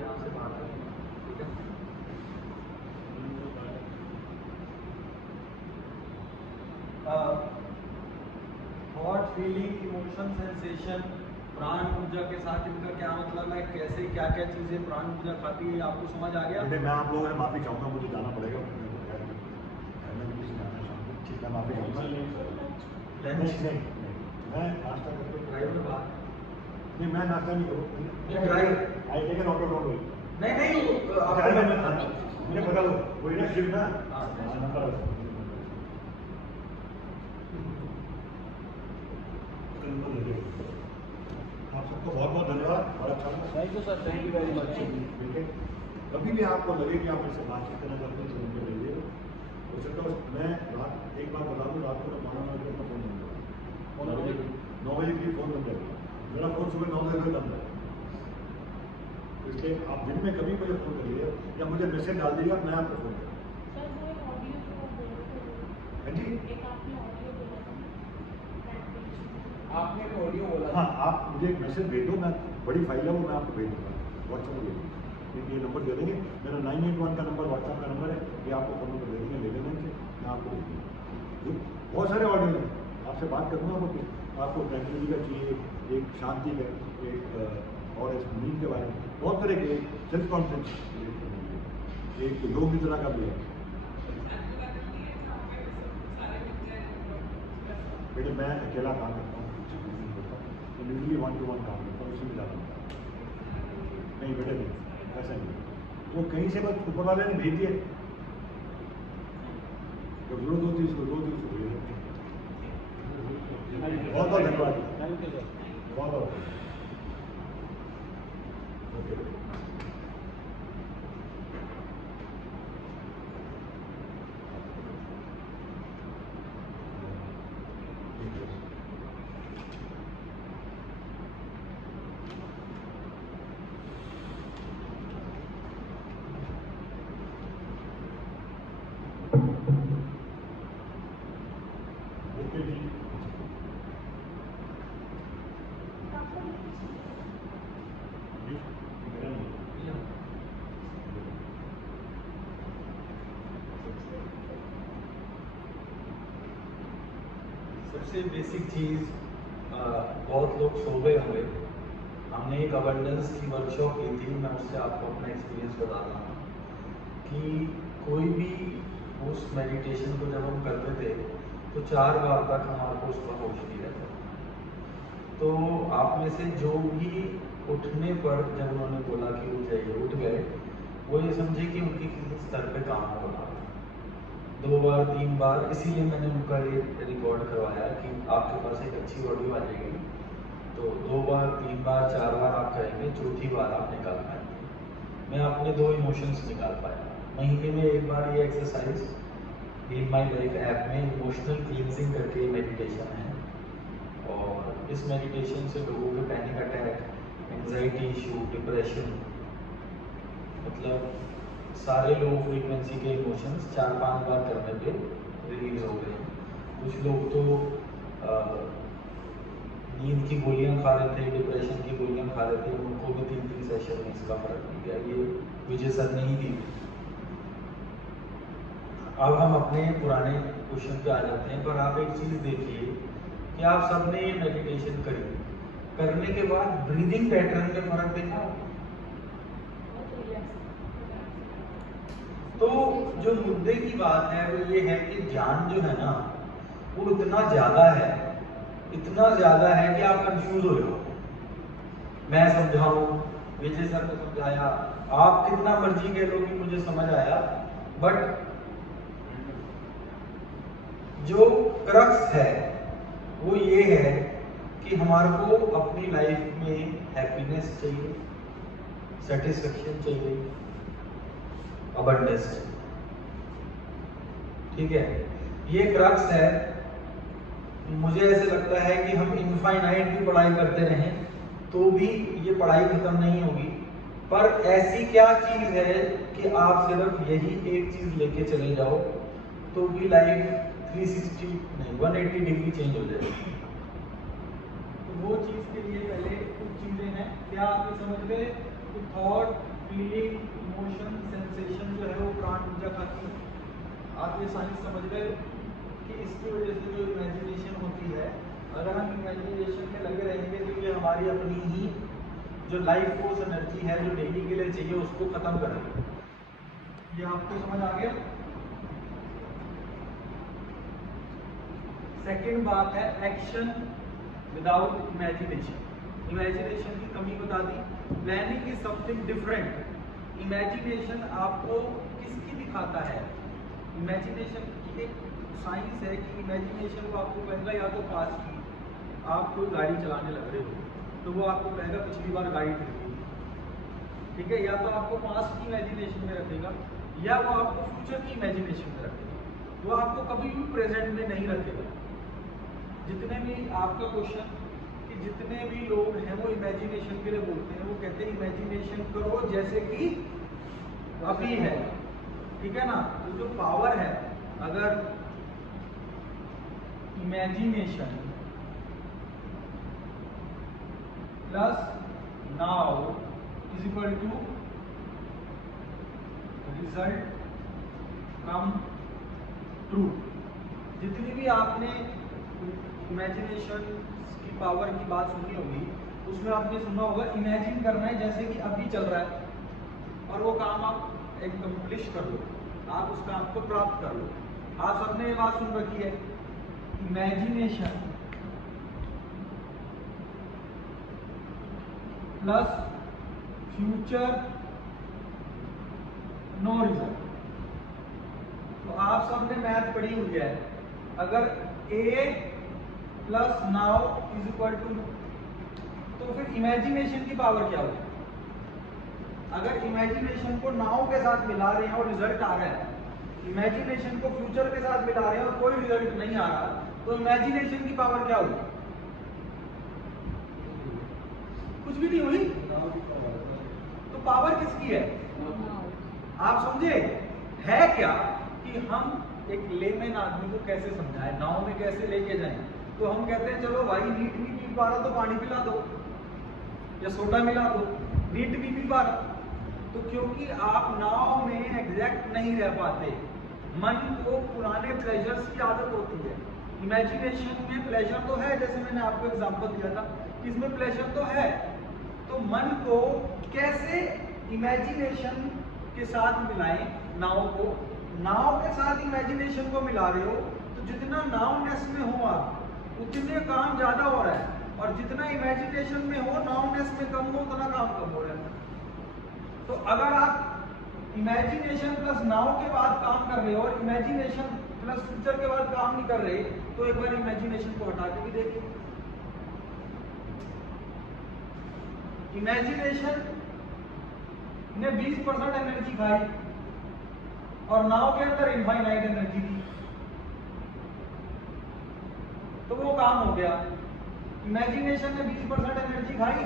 यहाँ से बाहर आ जाए, ठीक है। थॉट, फीलिंग, इमोशन, सेंसेशन, प्राण ऊर्जा के साथ इनका क्या मतलब है, कैसे क्या क्या चीज़ें प्राण ऊर्जा खाती है, आपको समझ आ गया? मैं आप लोगों से माफ़ी चाहूँगा, मुझे जाना पड़ेगा, ठीक है, माफ़ी चाहूँगा। लंच मैं नाश्ता करके ड्राइवर बात नहीं, मैं नाश्ता नहीं करूँ, driver I take an auto, don't worry. नहीं आपको मुझे बता दो वही ना शिव ना नंबर आप सबको बहुत बहुत धन्यवाद, और अच्छा लगा। Thank you sir, thank you very much. ठीक है, कभी भी आपको लगे कि आप इससे बातचीत करना चाहते हैं तो मुझे भेजिए। हो सकता है मैं रात एक बार बता दूँ, रात को 12 बजे का फ़ोन नंबर 9 बजे की फ़ोन नंबर मेरा फ़ोन सुबह 9 बजे बंद है, इसलिए आप दिन में कभी मुझे फ़ोन करिए या मुझे मैसेज डाल दीजिए, मैं आपको फ़ोन करूँगा। आपने ऑडियो बोला, हाँ, आप मुझे एक मैसेज भेज दो, मैं बड़ी फाइल है वो मैं आपको भेज दूँगा व्हाट्सएप में, भेज दूँगा। ये नंबर दे देंगे, मेरा 981 का नंबर व्हाट्सएप का नंबर है, ये आपको फ़ोन नंबर दे देंगे, ले लेने से मैं आपको भेज दूँगा। बहुत सारे ऑडियो हैं, आपसे बात करूँगा, आपको ट्रैंक्विलिटी का चाहिए, एक शांति का, एक और इस नींद के बारे में, बहुत तरह के सेल्फ कॉन्फिडेंस, एक योग निद्रा का भी है। बेटे मैं अकेला काम करता हूँ, यूजली 1-to-1 काम करता हूँ, उसमें ज़्यादा नहीं बेटे, नहीं ऐसा नहीं, वो कहीं से बस ऊपर वाले ने भेज दिए, जब जरूरत होती है इसको रोज उसको भेज देते हैं। बहुत बहुत धन्यवाद, थैंक यू सर। बहुत बहुत ओके। ओके जी, सबसे बेसिक चीज़, बहुत लोग सो गए होंगे, हमने एक अबंडेंस की वर्कशॉप की थी, मैं उससे आपको अपना एक्सपीरियंस बताता हूँ कि कोई भी उस मेडिटेशन को जब हम करते थे तो 4 बार तक हमारे को उसका होश नहीं रहता। तो आप में से जो भी उठने पर जब उन्होंने बोला कि उठ जाइए, उठ गए, वो ये समझे कि उनके किसी स्तर पे काम हो रहा है। 2 बार 3 बार, इसीलिए मैंने उनका ये रिकॉर्ड करवाया कि आपके पास एक अच्छी ऑडियो आ जाएगी, तो 2 बार 3 बार 4 बार आप करेंगे, चौथी बार आप निकाल पाएंगे। मैं अपने 2 इमोशंस निकाल पाया। महीने में एक बार ये exercise in my life app में इमोशनल क्लींजिंग करके मेडिटेशन है, और इस मेडिटेशन से लोगों के panic attack, anxiety issue, depression, मतलब सारे लो फ्रीक्वेंसी के इमोशंस 4-5 बार करने पे रिलीज हो गए। कुछ लोग तो नींद की गोलियां खा रहे थे, डिप्रेशन की गोलियां खा रहे थे, उनको भी 3-3 सेशन में इसका फर्क नहीं गया। ये विजय सर ने ही दी। अब हम अपने पुराने क्वेश्चन पे आ जाते हैं, पर आप एक चीज़ देखिए कि आप सबने ये मेडिटेशन करी, करने के बाद ब्रीदिंग पैटर्न में फर्क देखा। तो जो मुद्दे की बात है वो ये है कि ध्यान जो है ना, वो इतना ज़्यादा है, इतना ज़्यादा है कि आप कंफ्यूज हो जाओ। मैं समझाऊं, विजय सर ने समझाया, आप कितना मर्जी कह लो कि मुझे समझ आया, बट जो क्रक्स है वो ये है कि हमारे को अपनी लाइफ में हैप्पीनेस चाहिए, सेटिस्फेक्शन चाहिए, अबंडेंस चाहिए, ठीक है। ये क्रक्स है। मुझे ऐसे लगता है कि हम इनफाइनाइट भी पढ़ाई करते रहें तो भी ये पढ़ाई खत्म नहीं होगी, पर ऐसी क्या चीज है कि आप सिर्फ यही एक चीज लेके चले जाओ तो भी लाइफ 360 नहीं 180 डिग्री चेंज हो जाएगी। तो वो चीज के लिए पहले कुछ चीजें हैं, क्या आप ये समझ गए कि थॉट, फीलिंग, इमोशन, सेंसेशन जो है वो प्राण ऊर्जा खाती है। आप ये साइंस समझ गए कि इसकी वजह से जो इमेजिनेशन होती है, अगर हम इमेजिनेशन में लगे रहेंगे तो ये हमारी अपनी ही जो लाइफ फोर्स एनर्जी है जो डेली के लिए चाहिए उसको खत्म करेगा। ये आपको समझ आ गया। सेकेंड बात है एक्शन विदाउट इमेजिनेशन। इमेजिनेशन की कमी बता दी। Planning is something different. Imagination आपको किसकी दिखाता है? इमेजिनेशन की एक साइंस है कि इमेजिनेशन को आपको कहेगा या तो पास की, आप कोई गाड़ी चलाने लग रहे हो तो वो आपको कहेगा पिछली बार गाड़ी ठुकी, ठीक है, या तो आपको पास की इमेजिनेशन में रखेगा या वो आपको फ्यूचर की इमेजिनेशन में रखेगा। वो आपको कभी भी प्रेजेंट में नहीं रखेगा। जितने भी आपका क्वेश्चन कि जितने भी लोग हैं वो इमेजिनेशन के लिए बोलते हैं, वो कहते हैं इमेजिनेशन करो जैसे कि अभी है, ठीक है ना। तो जो पावर है, अगर imagination plus now is equal to result come true. जितनी भी आपने इमेजिनेशन की पावर की बात सुनी होगी उसमें आपने सुना होगा इमेजिन करना है जैसे कि अभी चल रहा है और वो काम आप एक्म्प्लिश कर लो, आप उस काम को प्राप्त कर लो। आप सबने ये बात सुन रखी है, imagination plus future no result. तो आप सबने मैथ पढ़ी हुई है, अगर A plus now is equal to, तो फिर इमेजिनेशन की पावर क्या होगी? अगर इमेजिनेशन को नाउ के साथ मिला रहे हैं और रिजल्ट आ रहा है, इमेजिनेशन को फ्यूचर के साथ मिला रहे हैं और कोई रिजल्ट नहीं आ रहा, तो इमेजिनेशन की पावर क्या होगी? कुछ भी नहीं हुई। तो पावर किसकी है? आप समझे है क्या कि हम एक लेमैन आदमी को कैसे समझाएं, नाव में कैसे लेके जाएं? तो हम कहते हैं चलो भाई नीट नहीं पी पा रहा तो पानी पिला दो या सोडा मिला दो, नीट भी पी पा रहा। तो क्योंकि आप नाव में एग्जैक्ट नहीं रह पाते, मन को पुराने प्लेजर्स की आदत होती है। इमेजिनेशन में प्लेजर तो है, जैसे मैंने आपको एग्जांपल दिया था, इसमें प्लेजर तो है। तो मन को कैसे इमेजिनेशन के साथ मिलाएं? नाव को नाव के साथ इमेजिनेशन को मिला रहे हो तो जितना नावनेस में हो आप उतने काम ज्यादा हो रहा है, और जितना इमेजिनेशन में हो नावनेस में कम हो उतना काम कम हो रहा है। तो अगर आप इमेजिनेशन प्लस नाव के बाद काम कर रहे हो और इमेजिनेशन प्लस फ्यूचर के बाद काम नहीं कर रहे, तो एक बार इमेजिनेशन को हटा के भी देखिए। इमेजिनेशन ने 20% एनर्जी खाई और नाव के अंदर इनफाइनाइट एनर्जी थी, तो वो काम हो गया। इमेजिनेशन ने 20% एनर्जी खाई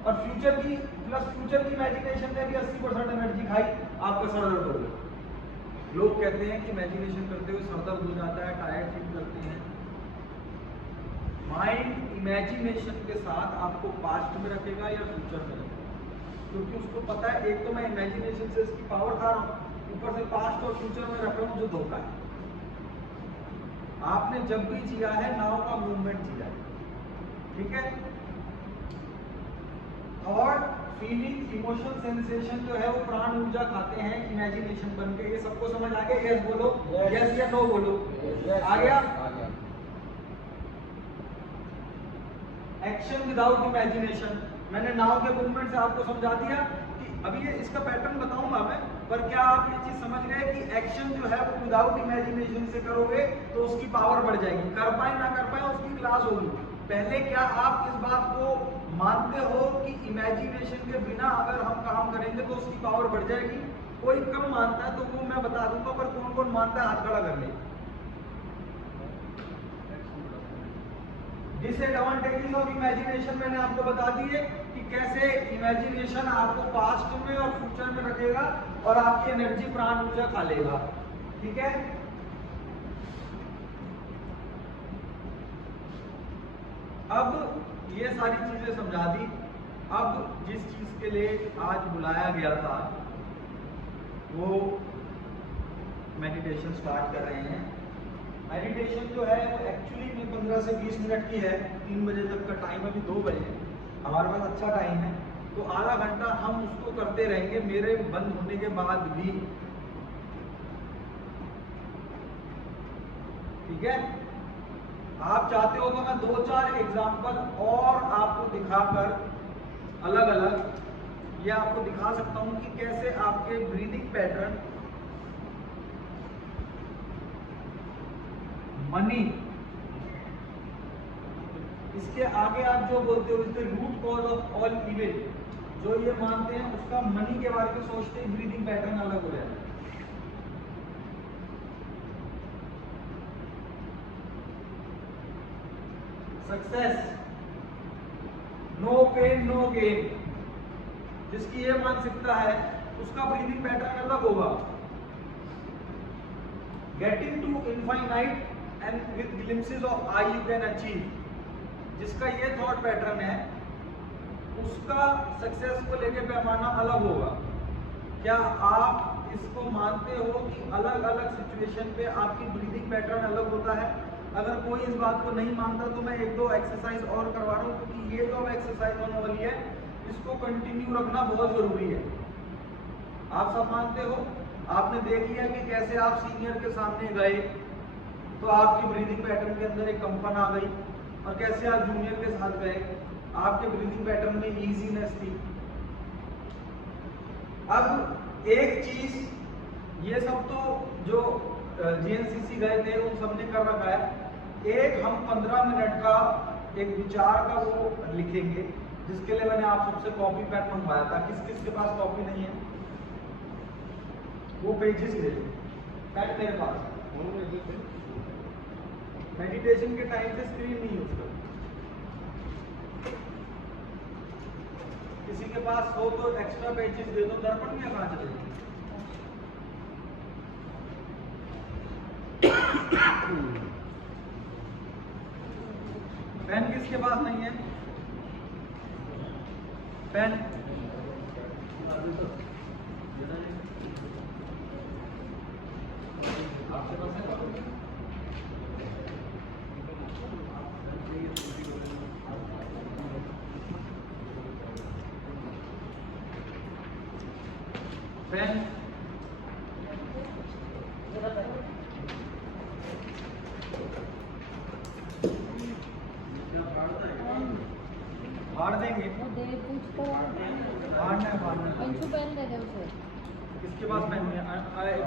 और फ्यूचर की प्लस फ्यूचर की इमेजिनेशन ने भी 80% एनर्जी खाई, आपका सर दर्द हो गया। लोग कहते हैं कि इमेजिनेशन करते हुए सर दर्द हो जाता है, टायर्ड फील करते हैं। माइंड इमेजिनेशन के साथ आपको पास्ट में रखेगा या फ्यूचर में रखेगा, क्योंकि उसको पता है एक तो मैं इमेजिनेशन से इसकी पावर खा रहा हूँ, ऊपर से पास्ट और फ्यूचर में रख रहा हूँ, जो धोखा है। आपने जब भी जिया है नाव का मूवमेंट जिया है, ठीक है। और फीलिंग, इमोशन, सेंसेशन जो है वो प्राण ऊर्जा खाते हैं इमेजिनेशन बन के। ये सबको समझ आ गया? यस बोलो, यस या नो बोलो। आ गया? एक्शन विदाउट इमेजिनेशन, मैंने नाव के मूवमेंट से आपको समझा दिया कि अभी ये इसका पैटर्न बताऊंगा मैं, पर क्या आप ये चीज समझ गए कि एक्शन जो है वो विदाउट इमेजिनेशन से करोगे तो उसकी पावर बढ़ जाएगी। कर पाए ना कर पाए उसकी क्लास होगी। पहले क्या आप इस बात को मानते हो कि इमेजिनेशन के बिना अगर हम काम करेंगे तो उसकी पावर बढ़ जाएगी? कोई कम मानता है तो वो मैं बता दूंगा, पर कौन कौन मानता है हाथ खड़ा कर ले। डिसएडवांटेजेस ऑफ इमेजिनेशन मैंने आपको बता दिए कि कैसे इमेजिनेशन आपको पास्ट में और फ्यूचर में रखेगा और आपकी एनर्जी प्राण ऊर्जा खा लेगा, ठीक है। अब ये सारी चीजें समझा दी, अब जिस चीज़ के लिए आज बुलाया गया था वो मेडिटेशन स्टार्ट कर रहे हैं। मेडिटेशन जो है वो एक्चुअली में 15 से 20 मिनट की है। 3 बजे तक का टाइम, अभी 2 बजे है, हमारे पास अच्छा टाइम है, तो आधा घंटा हम उसको करते रहेंगे मेरे बंद होने के बाद भी। ठीक है, आप चाहते हो तो मैं 2-4 एग्जाम्पल और आपको दिखाकर अलग अलग ये आपको दिखा सकता हूं कि कैसे आपके ब्रीदिंग पैटर्न, मनी, इसके आगे आप जो बोलते हो इसके root cause of all evil, जो ये मानते हैं उसका मनी के बारे में सोचते ही ब्रीदिंग पैटर्न अलग हो जाता है। Success, no pain no gain, जिसकी ये मानसिकता है उसका ब्रीदिंग पैटर्न अलग होगा। Getting to infinite end with glimpses of I you can achieve, जिसका ये थॉट पैटर्न है उसका सक्सेस को लेके पैमाना अलग होगा। क्या आप इसको मानते हो कि अलग अलग सिचुएशन पे आपकी ब्रीदिंग पैटर्न अलग होता है? अगर कोई इस बात को नहीं मानता तो मैं 1-2 एक्सरसाइज और करवा रहा हूँ, क्योंकि ये जो एक्सरसाइज होने वाली है इसको कंटिन्यू रखना बहुत जरूरी है। आप सब मानते हो, आपने देख लिया कि कैसे आप सीनियर के सामने गए तो आपकी ब्रीदिंग पैटर्न के अंदर एक कंपन आ गई, और कैसे आप जूनियर के साथ गए आपके ब्रीदिंग पैटर्न में इजीनेस थी। अब एक चीज, ये सब तो जो जीएनसीसी गए थे उन सबने कर रखा है, एक हम 15 मिनट का एक विचार का वो लिखेंगे, जिसके लिए मैंने आप सबसे कॉपी पेन मंगवाया था। किस किस के पास कॉपी नहीं है वो पेजेस ले लो, पेन मेरे पास। मेडिटेशन के टाइम से स्क्रीन नहीं यूज करो। किसी के पास हो तो एक्स्ट्रा पेजेस दे दो, दर्पण में कहाँ चले गए? पेन किसके पास नहीं है? पेन आपके पास है? पेन फाड़ देंगे, फाड़ना है। पेन दे दे उसे। किसके पास पेन है?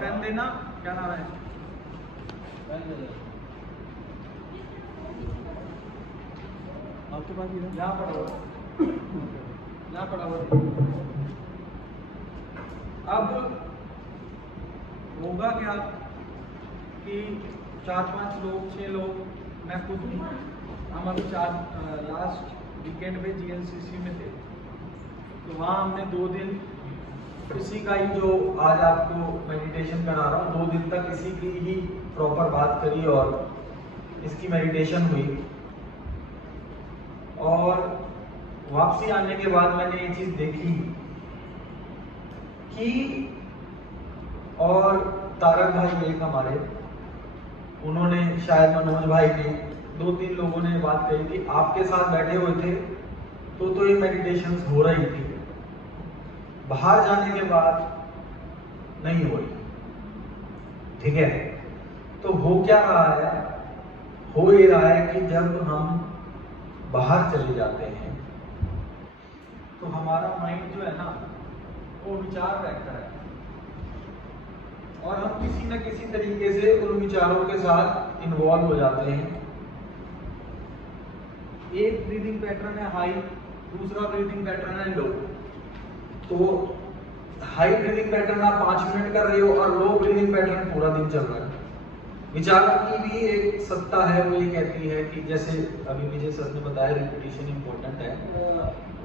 पेन देना, क्या नाम है? पेन दे दे। आपके पास यहाँ पड़ा हुआ, यहाँ पड़ा हुआ। अब होगा क्या कि 4-5 लोग, 6 लोग, मैं खुद भी, हम अभी लास्ट वीकेंड पे जीएनसीसी में थे, तो वहाँ हमने 2 दिन इसी का ही, जो आज आपको मेडिटेशन करा रहा हूँ, 2 दिन तक इसी की ही प्रॉपर बात करी और इसकी मेडिटेशन हुई। और वापसी आने के बाद मैंने ये चीज़ देखी कि, और तारक भाई एक हमारे, उन्होंने शायद मनोज भाई ने, 2-3 लोगों ने बात कही कि आपके साथ बैठे हुए थे तो ये मेडिटेशन हो रही थी, बाहर जाने के बाद नहीं हो रही। ठीक है, तो हो क्या रहा है? हो ये रहा है कि जब हम बाहर चले जाते हैं तो हमारा माइंड जो है ना वो विचार रखता है, और हम किसी न किसी तरीके से उन विचारों के साथ इन्वॉल्व हो जाते हैं। एक ब्रीदिंग पैटर्न है हाई, दूसरा ब्रीदिंग पैटर्न है लो। तो हाई ब्रीदिंग पैटर्न आप 5 मिनट कर रहे हो और लो ब्रीदिंग पैटर्न पूरा दिन चल रहा है। विचारों की भी एक सत्ता है, वो ये कहती है कि जैसे अभी विजय सर ने बताया रिपीटिशन इंपॉर्टेंट है,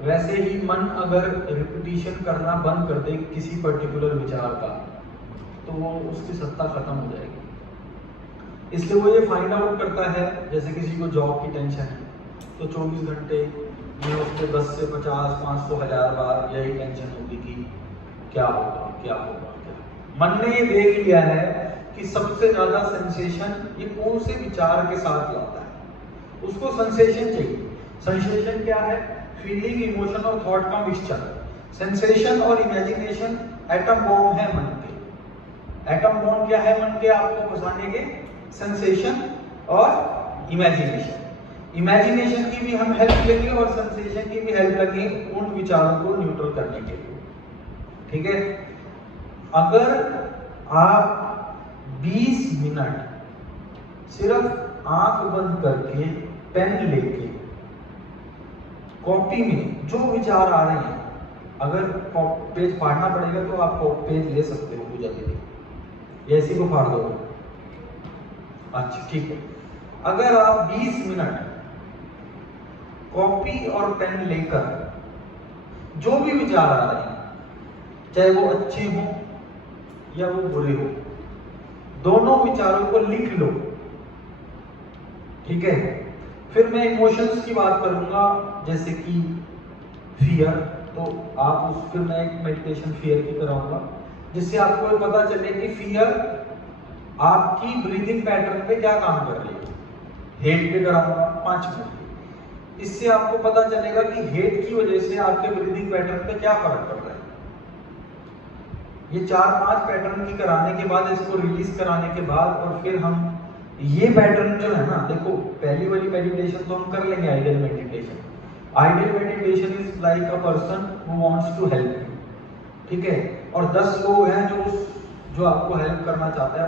वैसे ही मन अगर रिपीटिशन करना बंद कर दे किसी पर्टिकुलर विचार का तो वो उसकी सत्ता खत्म हो जाएगी। इसलिए वो ये फाइंड आउट करता है, जैसे किसी को जॉब की टेंशन है तो 24 घंटे में उसको 10 से 50, 500, 1000 बार यही टेंशन होगी कि क्या होगा क्या होगा क्या। मन ने ये देख लिया है कि सबसे ज्यादा सेंसेशन ये कौन से विचार के साथ लाता है, उसको सेंसेशन चाहिए। सेंसेशन क्या है? फीलिंग, इमोशन और थॉट का मिक्सचर। सेंसेशन और इमेजिनेशन एटम बॉम्ब है मन के। एटम बॉम्ब क्या है मन के आपको फंसाने के? सेंसेशन और इमेजिनेशन। इमेजिनेशन की भी हम हेल्प लेंगे और सेंसेशन की भी हेल्प लेंगे उन विचारों को न्यूट्रल करने के लिए। ठीक है, अगर आप 20 मिनट सिर्फ आंख बंद करके पेन लेके कॉपी में जो विचार आ रहे हैं, अगर पेज फाड़ना पड़ेगा तो आप पेज ले सकते हो पूजा के लिए, ऐसी को फाड़ दो। अच्छा ठीक है, अगर आप 20 मिनट कॉपी और पेन लेकर जो भी विचार आ रहे हैं, चाहे वो अच्छे हो या वो बुरे हो, दोनों विचारों को लिख लो। ठीक है, फिर मैं इमोशंस की बात करूंगा, जैसे कि फियर। तो आप उस फिर मैं एक मेडिटेशन फियर की कराऊंगा, जिससे आपको ये पता चले कि फियर आपकी ब्रीदिंग पैटर्न पे क्या काम कर रही है। हेट पे कराऊंगा 5 मिनट, इससे आपको पता चलेगा कि हेट की वजह से आपके ब्रीदिंग पैटर्न पे क्या फर्क पड़ रहा है। ये 4-5 पैटर्न की कराने के बाद, इसको रिलीज कराने के बाद, और फिर हम ये पैटर्न जो है ना, देखो पहली वाली मेडिटेशन तो हम कर लेंगे ideal meditation. Ideal meditation is like a person who wants to help you. ठीक है, और 10 लोग हैं जो आपको हेल्प करना चाहते हैं।